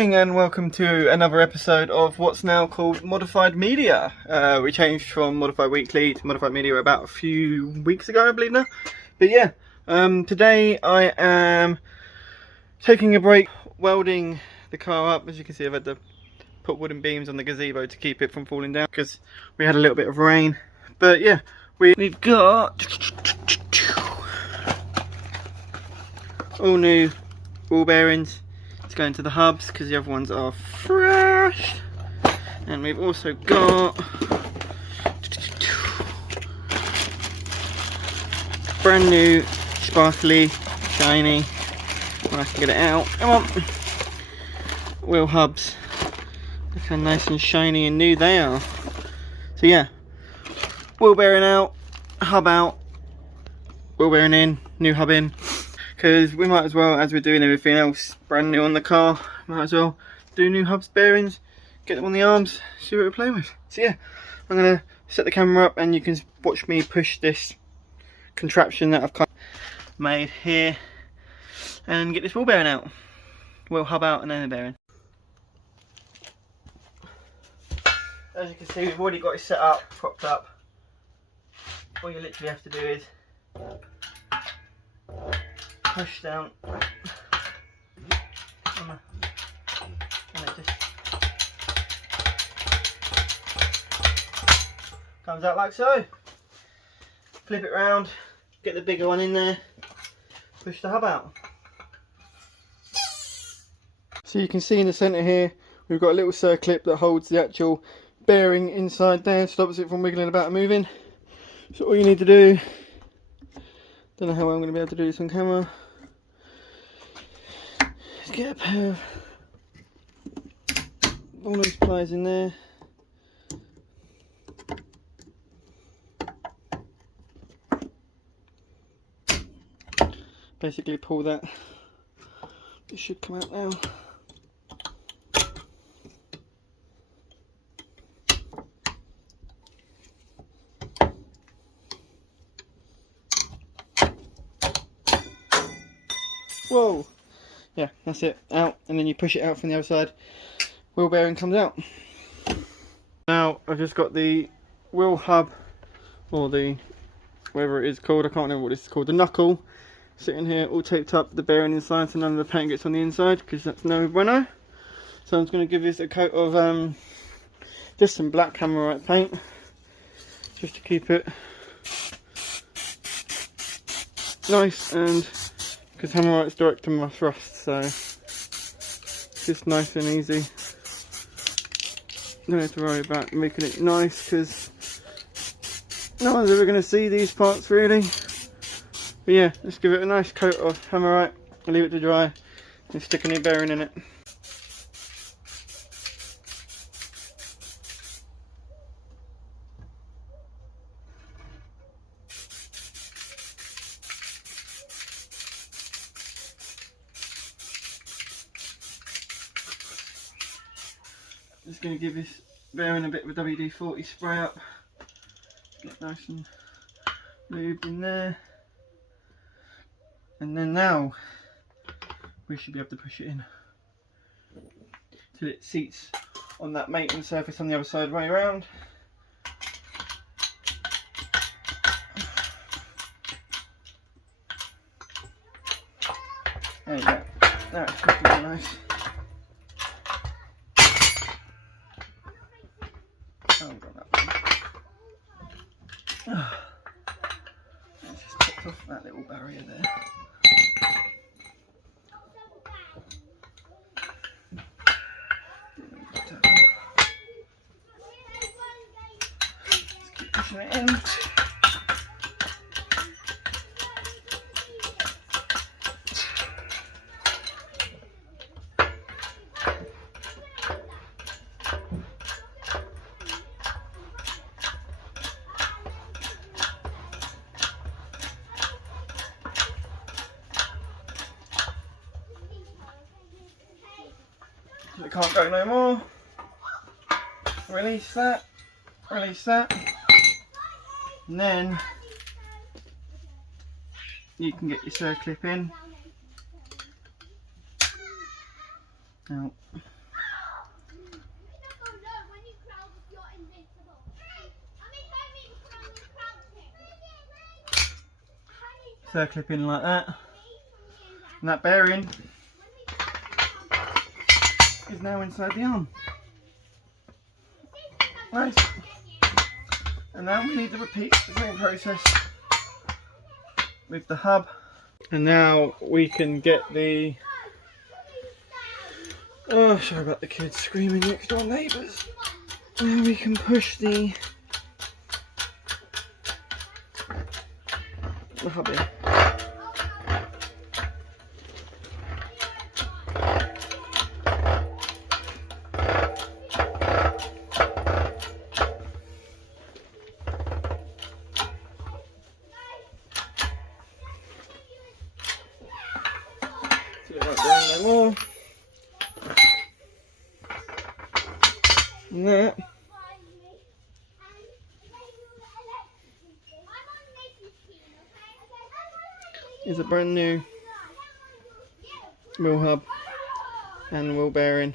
morning and welcome to another episode of what's now called Modified Media. We changed from Modified Weekly to Modified Media about a few weeks ago, I believe now. But yeah, today I am taking a break welding the car up. As you can see, I've had to put wooden beams on the gazebo to keep it from falling down because we had a little bit of rain. But yeah, we've got all new ball bearings. It's going to the hubs because the other ones are fresh. And we've also got brand new, sparkly, shiny. I can get it out. Come on. Wheel hubs. Look how nice and shiny and new they are. So yeah, wheel bearing out, hub out, wheel bearing in, new hub in. Because we might as well, as we're doing everything else brand new on the car, might as well do new hubs, bearings, get them on the arms, see what we're playing with. So yeah, I'm going to set the camera up and you can watch me push this contraption that I've kind of made here and get this wheel bearing out. Wheel hub out and then the bearing. As you can see, we've already got it set up, propped up. All you literally have to do is push down and it just comes out like so. Flip it round, get the bigger one in there, push the hub out. So you can see in the centre here we've got a little circlip that holds the actual bearing inside there, stops it from wiggling about and moving. So all you need to do, don't know how I'm going to be able to do this on camera, is get a pair of all those pliers in there. Basically pull that, it should come out now. Whoa! Yeah, that's it, out, and then you push it out from the other side, wheel bearing comes out. Now I've just got the wheel hub, or the, whatever it is called, I can't remember what this is called, the knuckle, sitting here all taped up, the bearing inside so none of the paint gets on the inside, because that's no bueno. So I'm just going to give this a coat of just some black Hammerite paint, just to keep it nice, and because Hammerite's direct to my rust, so it's just nice and easy. Don't have to worry about making it nice because no one's ever going to see these parts really. But yeah, let's give it a nice coat of Hammerite, leave it to dry and stick a new bearing in it. Just going to give this bearing a bit of a WD-40 spray up, get nice and lubed in there, and then now we should be able to push it in till it seats on that mating surface on the other side way around. There you go, now it's looking really nice. Let's just put off that little barrier there. Let's keep pushing it in. It can't go no more. Release that, and then you can get your circlip in Now, so clip in like that, and that bearing is now inside the arm. Nice. And now we need to repeat the same process with the hub. And now we can get the, oh sorry about the kids screaming next door neighbours. Now we can push the hub in. No more. And that is a brand new wheel hub and wheel bearing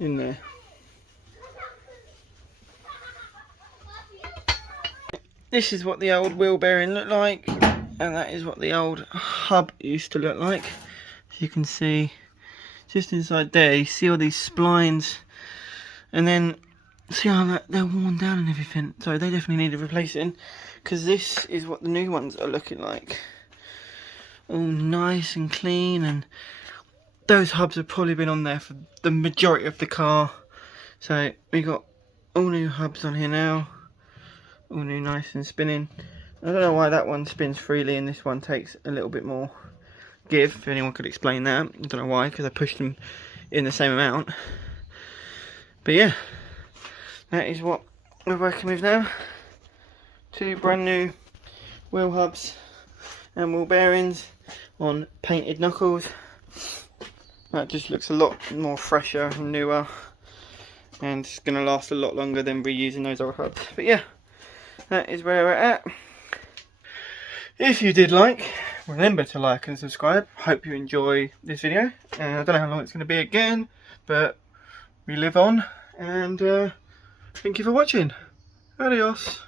in there. This is what the old wheel bearing looked like, and that is what the old hub used to look like. As you can see, just inside there, you see all these splines, and then see how they're worn down and everything. So they definitely need replacing, because this is what the new ones are looking like. All nice and clean, and those hubs have probably been on there for the majority of the car. So we got all new hubs on here now, all new, nice and spinning. I don't know why that one spins freely and this one takes a little bit more give, if anyone could explain that. I don't know why, because I pushed them in the same amount. But yeah, that is what we're working with now. Two brand new wheel hubs and wheel bearings on painted knuckles. That just looks a lot more fresher and newer, and it's going to last a lot longer than reusing those old hubs. But yeah, that is where we're at. If you did like, remember to like and subscribe. Hope you enjoy this video. I don't know how long it's going to be again, but we live on, and thank you for watching. Adios.